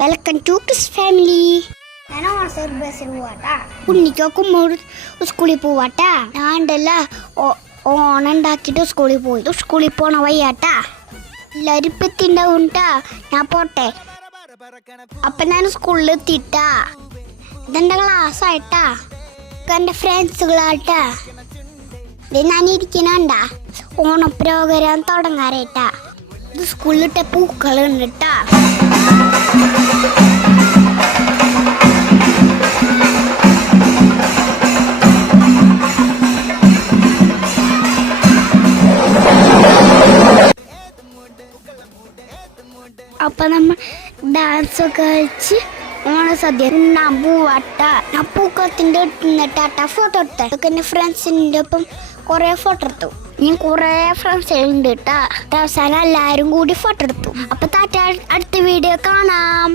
Welcome to Chris family. ഞാൻ ഓണസർ ബസ്സിൽ പോവാട്ടാ. ഉണ്ണിക്കൊക്കെ സ്കൂളിൽ പോവാട്ടാ. ഞാൻ ഉണ്ടല്ല ഓണം ഉണ്ടാക്കിയിട്ട് സ്കൂളിൽ പോയി. സ്കൂളിൽ പോണ വയ്യാട്ടാ. എല്ലാവരും ഇപ്പം എത്തിണ്ടാവും ട്ടാ. ഞാൻ പോട്ടെ. അപ്പം ഞാൻ സ്കൂളിൽ എത്തിയിട്ടാ. ഇതെൻ്റെ ക്ലാസ് ആയിട്ടാ. എൻ്റെ ഫ്രണ്ട്സുകളാട്ടാ. ഇത് ഞാൻ ഇരിക്കണണ്ടാ. ഓണപ്രോഗ്രാം തുടങ്ങാറായിട്ടാ. ഇത് സ്കൂളിലിട്ട പൂക്കളുണ്ട് ട്ടാ. അപ്പൊ നമ്മൾ ഡാൻസ് ഒക്കെ കളിച്ച് ഓണസദ്യ ഉണ്ണാൻ പോവാട്ടാ. ഞാൻ പൂക്കളത്തിൻ്റെ നിന്നിട്ടാ ഫോട്ടോ എടുത്ത. എൻ്റെ ഫ്രണ്ട്സിൻ്റെ ഒപ്പം കുറേ ഫോട്ടോ എടുത്തു. ഞാൻ കുറേ ഫ്രണ്ട്സ് ഉണ്ട് കേട്ടാ. അവസാനം എല്ലാവരും കൂടി ഫോട്ടോ എടുത്തു. അപ്പൊ താറ്റ, അടുത്ത വീഡിയോ കാണാം.